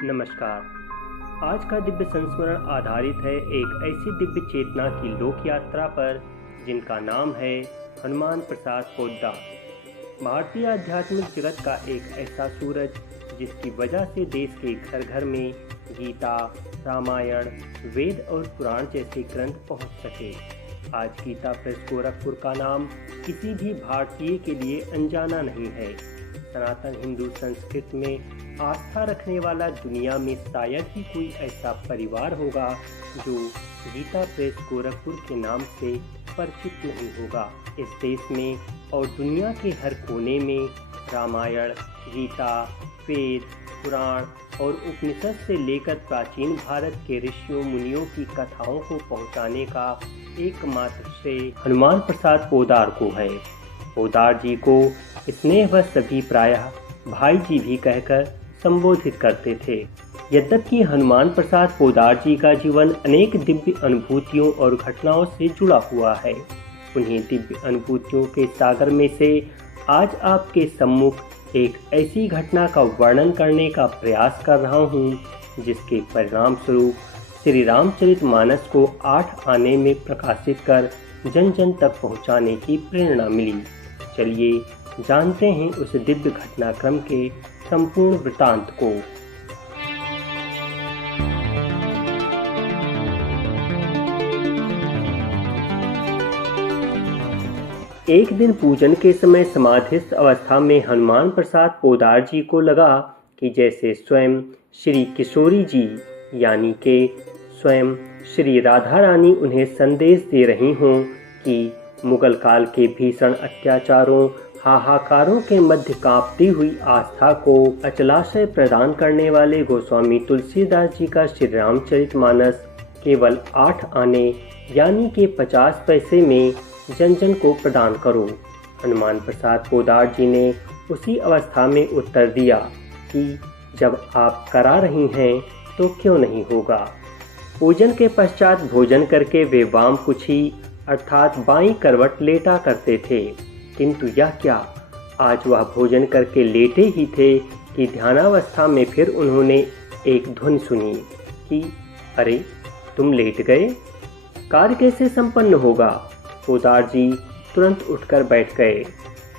नमस्कार। आज का दिव्य संस्मरण आधारित है एक ऐसी दिव्य चेतना की लोक यात्रा पर जिनका नाम है हनुमान प्रसाद पोद्दार। भारतीय आध्यात्मिक जगत का एक ऐसा सूरज जिसकी वजह से देश के घर घर में गीता, रामायण, वेद और पुराण जैसे ग्रंथ पहुंच सके। आज गीता प्रेस गोरखपुर का नाम किसी भी भारतीय के लिए अनजाना नहीं है। सनातन हिंदू संस्कृति में आस्था रखने वाला दुनिया में शायद ही कोई ऐसा परिवार होगा जो गीता प्रेस गोरखपुर के नाम से परिचित नहीं होगा। इस देश में और दुनिया के हर कोने में रामायण, गीता, वेद, पुराण और उपनिषद से लेकर प्राचीन भारत के ऋषियों मुनियों की कथाओं को पहुंचाने का एकमात्र श्रेय हनुमान प्रसाद पोद्दार को है। पोद्दार जी को स्नेहवश सभी प्रायः भाई जी भी कहकर संबोधित करते थे। यद्यपि हनुमान प्रसाद पोद्दार जी का जीवन अनेक दिव्य अनुभूतियों और घटनाओं से जुड़ा हुआ है। उन्हीं दिव्य अनुभूतियों के सागर में से आज आपके सम्मुख एक ऐसी घटना का वर्णन करने का प्रयास कर रहा हूँ जिसके परिणाम स्वरूप श्री रामचरितमानस को 8 आने में प्रकाशित कर जन जन तक पहुँचाने की प्रेरणा मिली। चलिए जानते हैं उस दिव्य घटनाक्रम के संपूर्ण वृतांत को। एक दिन पूजन के समय समाधिस्थ अवस्था में हनुमान प्रसाद पोद्दार जी को लगा कि जैसे स्वयं श्री किशोरी जी यानी के स्वयं श्री राधा रानी उन्हें संदेश दे रही हों कि मुगल काल के भीषण अत्याचारों, हाहाकारों के मध्य कांपती हुई आस्था को अचलाशय प्रदान करने वाले गोस्वामी तुलसीदास जी का श्री रामचरितमानस केवल 8 आने यानी के 50 पैसे में जन जन को प्रदान करो। हनुमान प्रसाद पोद्दार जी ने उसी अवस्था में उत्तर दिया कि जब आप करा रही हैं तो क्यों नहीं होगा। पूजन के पश्चात भोजन करके वे वाम कुछी अर्थात बाईं करवट लेटा करते थे, किंतु यह क्या, आज वह भोजन करके लेटे ही थे कि ध्यानावस्था में फिर उन्होंने एक ध्वनि सुनी कि अरे तुम लेट गए, कार्य कैसे संपन्न होगा। पोद्दार जी तुरंत उठकर बैठ गए।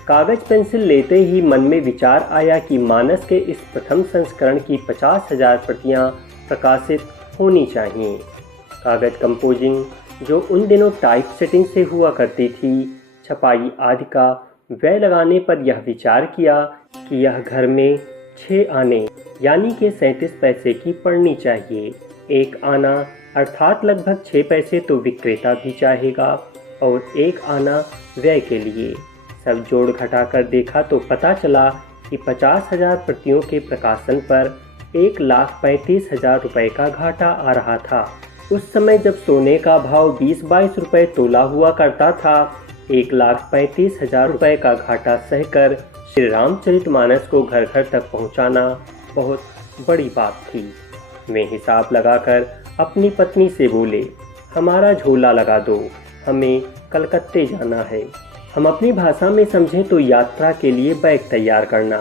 कागज पेंसिल लेते ही मन में विचार आया कि मानस के इस प्रथम संस्करण की 50,000 प्रतियां प्रकाशित होनी चाहिए। कागज कंपोजिंग जो उन दिनों टाइप सेटिंग से हुआ करती थी, छपाई आदि का व्यय लगाने पर यह विचार किया कि यह घर में 6 आने यानी कि 37 पैसे की पड़नी चाहिए। 1 आना अर्थात लगभग 6 पैसे तो विक्रेता भी चाहेगा और 1 आना व्यय के लिए। सब जोड़ घटाकर देखा तो पता चला कि 50,000 प्रतियों के प्रकाशन पर 1,35,000 रुपये का घाटा आ रहा था। उस समय जब सोने का भाव 20-22 रुपये तोला हुआ करता था, 1,35,000 रुपये का घाटा सहकर श्री रामचरितमानस को घर घर तक पहुंचाना बहुत बड़ी बात थी। वे हिसाब लगाकर अपनी पत्नी से बोले, हमारा झोला लगा दो, हमें कलकत्ते जाना है। हम अपनी भाषा में समझें तो यात्रा के लिए बैग तैयार करना।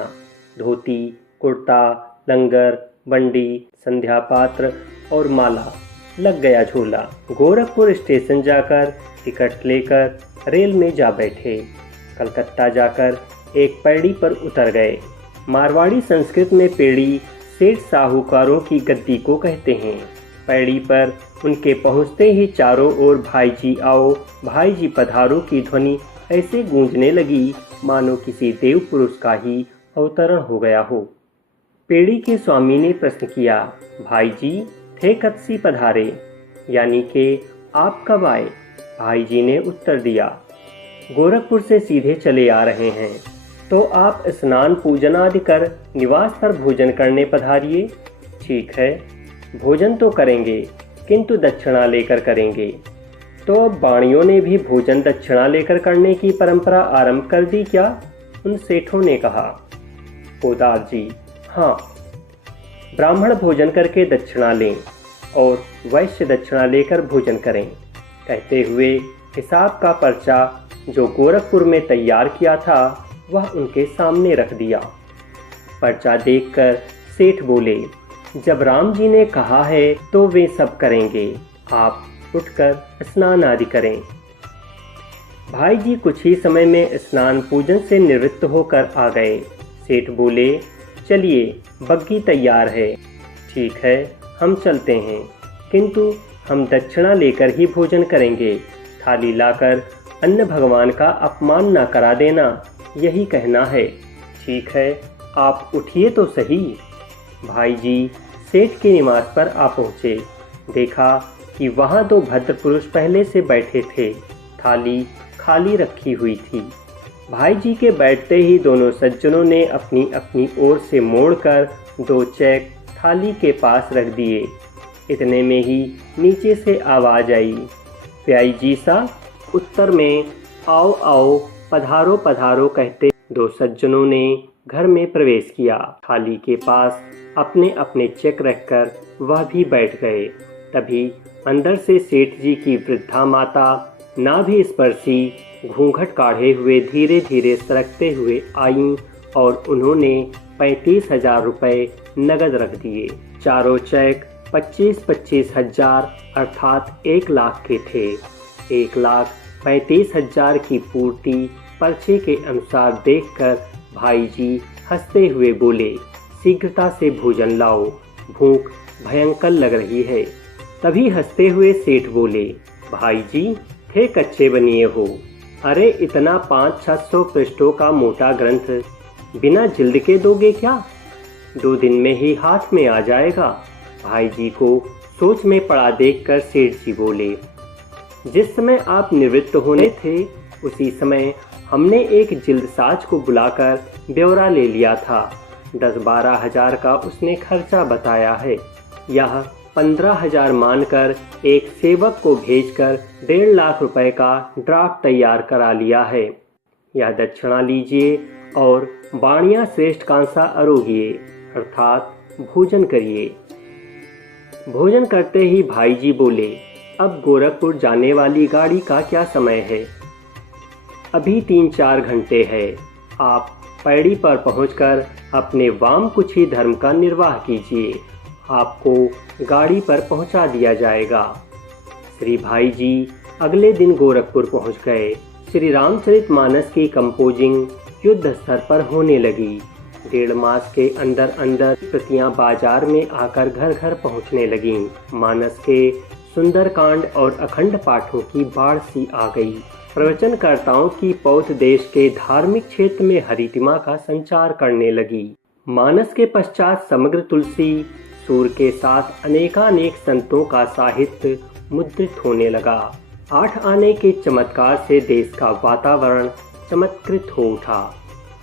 धोती, कुर्ता, लंगर, बंडी, संध्या पात्र और माला, लग गया झोला। गोरखपुर स्टेशन जाकर टिकट लेकर रेल में जा बैठे। कलकत्ता जाकर एक पैड़ी पर उतर गए। मारवाड़ी संस्कृत में पैड़ी सेठ साहूकारों की गद्दी को कहते हैं। पैड़ी पर उनके पहुंचते ही चारों ओर भाई जी आओ, भाई जी पधारो की ध्वनि ऐसे गूंजने लगी मानो किसी देव पुरुष का ही अवतरण हो गया हो। पैड़ी के स्वामी ने प्रश्न किया, भाई जी थे कत्सी पधारे, यानी कि आप कब आए। भाई जी ने उत्तर दिया, गोरखपुर से सीधे चले आ रहे हैं, तो आप स्नान पूजन आदि कर निवास पर भोजन करने पधारिए। ठीक है, भोजन तो करेंगे किंतु दक्षिणा लेकर करेंगे। तो अब बाणियों ने भी भोजन दक्षिणा लेकर करने की परंपरा आरंभ कर दी क्या, उन सेठों ने कहा। पोद्दार जी, हाँ, ब्राह्मण भोजन करके दक्षिणा लें और वैश्य दक्षिणा लेकर भोजन करें। कहते हुए हिसाब का पर्चा जो गोरखपुर में तैयार किया था वह उनके सामने रख दिया। पर्चा देखकर सेठ बोले, जब राम जी ने कहा है तो वे सब करेंगे। आप उठकर स्नान आदि करें। भाई जी कुछ ही समय में स्नान पूजन से निवृत्त होकर आ गए। सेठ बोले, चलिए बग्गी तैयार है। ठीक है, हम चलते हैं, किंतु हम दक्षिणा लेकर ही भोजन करेंगे। थाली लाकर अन्न भगवान का अपमान न करा देना, यही कहना है। ठीक है, आप उठिए तो सही। भाई जी सेठ के निवास पर आ पहुँचे। देखा कि वहाँ दो भद्र पुरुष पहले से बैठे थे। थाली खाली रखी हुई थी। भाई जी के बैठते ही दोनों सज्जनों ने अपनी अपनी ओर से मोड़कर 2 चेक थाली के पास रख दिए। इतने में ही नीचे से आवाज़ आई, प्याई जी सा। उत्तर में आओ आओ, पधारो पधारो कहते 2 सज्जनों ने घर में प्रवेश किया। थाली के पास अपने अपने चेक रखकर वह भी बैठ गए। तभी अंदर से सेठ जी की वृद्धा माता नाभि स्पर्शी घूंघट काढ़े हुए धीरे धीरे सरकते हुए आईं और उन्होंने 35,000 रुपये नगद रख दिए। चारों चेक 25-25 हजार अर्थात 1 लाख के थे। 1,35,000 की पूर्ति पर्चे के अनुसार देखकर भाई जी हंसते हुए बोले, शीघ्रता से भोजन लाओ, भूख भयंकर लग रही है। तभी हंसते हुए सेठ बोले, भाई जी थे कच्चे बनिए हो। अरे इतना 500-600 पृष्ठों का मोटा ग्रंथ बिना जिल्द के दोगे क्या? 2 दिन में ही हाथ में आ जाएगा। भाई जी को सोच में पड़ा देखकर सेठ जी बोले, जिस समय आप निवृत्त होने थे उसी समय हमने एक जिल्दसाज को बुलाकर ब्यौरा ले लिया था। 10-12 हजार का उसने खर्चा बताया है। यह 15,000 मानकर एक सेवक को भेजकर 1.5 लाख रुपए का ड्राफ्ट तैयार करा लिया है। यह दक्षिणा लीजिए और बाणिया श्रेष्ठ कांसा अरोगिए अर्थात भोजन करिए। भोजन करते ही भाई जी बोले, अब गोरखपुर जाने वाली गाड़ी का क्या समय है? अभी 3-4 घंटे है। आप पैड़ी पर पहुंचकर अपने वाम कुछी धर्म का निर्वाह कीजिए। आपको गाड़ी पर पहुंचा दिया जाएगा। श्री भाई जी अगले दिन गोरखपुर पहुंच गए। श्री रामचरितमानस की कंपोजिंग युद्ध स्तर पर होने लगी। 1.5 मास के अंदर अंदर प्रतियां बाजार में आकर घर घर पहुंचने लगीं। मानस के सुंदरकांड और अखंड पाठों की बाढ़ सी आ गई। प्रवचनकर्ताओं की पौध देश के धार्मिक क्षेत्र में हरितिमा का संचार करने लगी। मानस के पश्चात समग्र तुलसी सूर के साथ अनेकानेक संतों का साहित्य मुद्रित होने लगा। 8 आने के चमत्कार से देश का वातावरण चमत्कृत हो उठा।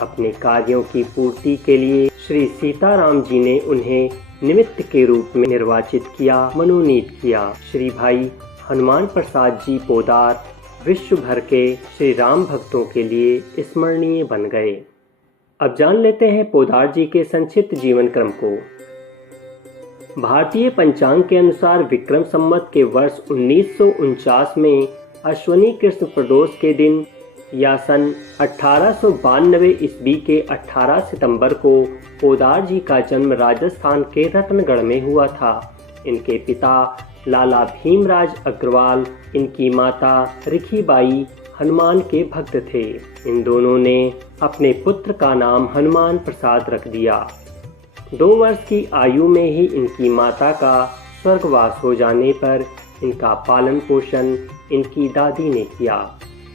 अपने कार्यों की पूर्ति के लिए श्री सीताराम जी ने उन्हें निमित्त के रूप में निर्वाचित किया, मनोनीत किया। श्री भाई हनुमान प्रसाद जी पोदार विश्व भर के श्री राम भक्तों के लिए स्मरणीय बन गए। अब जान लेते हैं पोदार जी के संक्षिप्त जीवन क्रम को। भारतीय पंचांग के अनुसार विक्रम संवत के वर्ष 1949 में अश्वनी कृष्ण प्रदोष के दिन या सन 1892 ईस्वी के 18 सितंबर को पोदार जी का जन्म राजस्थान के रतनगढ़ में हुआ था। इनके पिता लाला भीमराज अग्रवाल, इनकी माता रिखीबाई हनुमान के भक्त थे। इन दोनों ने अपने पुत्र का नाम हनुमान प्रसाद रख दिया। 2 वर्ष की आयु में ही इनकी माता का स्वर्गवास हो जाने पर इनका पालन पोषण इनकी दादी ने किया।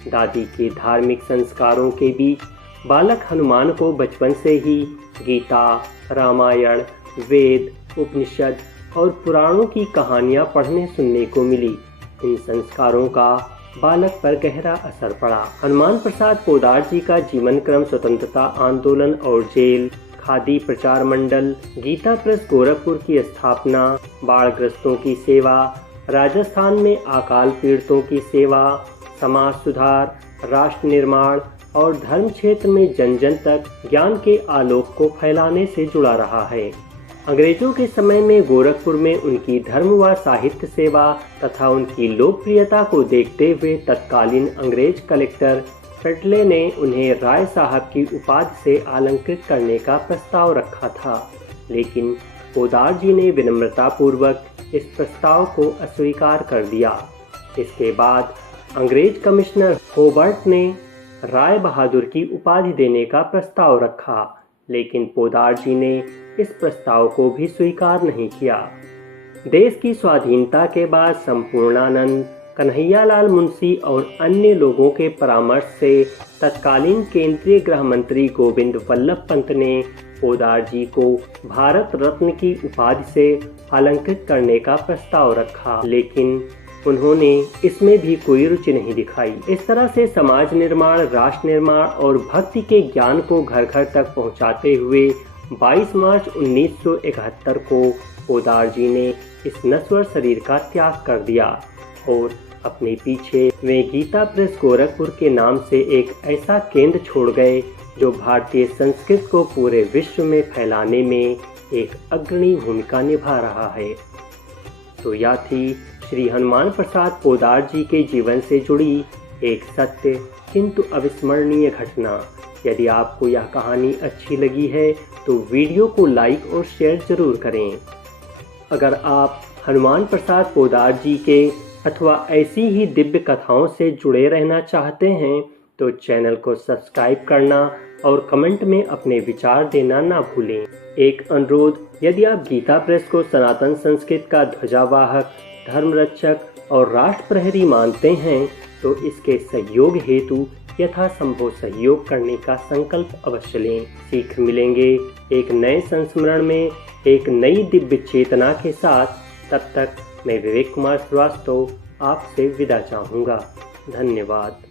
दादी के धार्मिक संस्कारों के बीच बालक हनुमान को बचपन से ही गीता, रामायण, वेद, उपनिषद और पुराणों की कहानियां पढ़ने सुनने को मिली। इन संस्कारों का बालक पर गहरा असर पड़ा। हनुमान प्रसाद पोदार जी का जीवन क्रम स्वतंत्रता आंदोलन और जेल, खादी प्रचार मंडल, गीता प्रेस गोरखपुर की स्थापना, बाढ़ग्रस्तों की सेवा, राजस्थान में अकाल पीड़ितों की सेवा, समाज सुधार, राष्ट्र निर्माण और धर्म क्षेत्र में जन जन तक ज्ञान के आलोक को फैलाने से जुड़ा रहा है। अंग्रेजों के समय में गोरखपुर में उनकी धर्म व साहित्य सेवा तथा उनकी लोकप्रियता को देखते हुए तत्कालीन अंग्रेज कलेक्टर फेटले ने उन्हें राय साहब की उपाधि से अलंकृत करने का प्रस्ताव रखा था, लेकिन पोद्दार जी ने विनम्रतापूर्वक इस प्रस्ताव को अस्वीकार कर दिया। इसके बाद अंग्रेज कमिश्नर होबर्ट ने राय बहादुर की उपाधि देने का प्रस्ताव रखा, लेकिन पोद्दार जी ने इस प्रस्ताव को भी स्वीकार नहीं किया। देश की स्वाधीनता के बाद संपूर्णानंद, कन्हैयालाल मुंशी और अन्य लोगों के परामर्श से तत्कालीन केंद्रीय गृह मंत्री गोविंद वल्लभ पंत ने पोद्दार जी को भारत रत्न की उपाधि से अलंकृत करने का प्रस्ताव रखा, लेकिन उन्होंने इसमें भी कोई रुचि नहीं दिखाई। इस तरह से समाज निर्माण, राष्ट्र निर्माण और भक्ति के ज्ञान को घर घर तक पहुंचाते हुए 22 मार्च 1971 को पोद्दार जी ने इस नश्वर शरीर का त्याग कर दिया और अपने पीछे वे गीता प्रेस गोरखपुर के नाम से एक ऐसा केंद्र छोड़ गए जो भारतीय संस्कृत को पूरे विश्व में फैलाने में एक अग्रणी भूमिका निभा रहा है। तो यह थी श्री हनुमान प्रसाद पोद्दार जी के जीवन से जुड़ी एक सत्य किंतु अविस्मरणीय घटना। यदि आपको यह कहानी अच्छी लगी है तो वीडियो को लाइक और शेयर जरूर करें। अगर आप हनुमान प्रसाद पोद्दार जी के अथवा ऐसी ही दिव्य कथाओं से जुड़े रहना चाहते हैं तो चैनल को सब्सक्राइब करना और कमेंट में अपने विचार देना ना भूलें। एक अनुरोध, यदि आप गीता प्रेस को सनातन संस्कृत का ध्वजावाहक, धर्मरक्षक और राष्ट्र प्रहरी मानते हैं तो इसके सहयोग हेतु यथासंभव सहयोग करने का संकल्प अवश्य लें। सीख मिलेंगे एक नए संस्मरण में एक नई दिव्य चेतना के साथ। तब तक मैं विवेक कुमार श्रीवास्तव आपसे विदा चाहूँगा। धन्यवाद।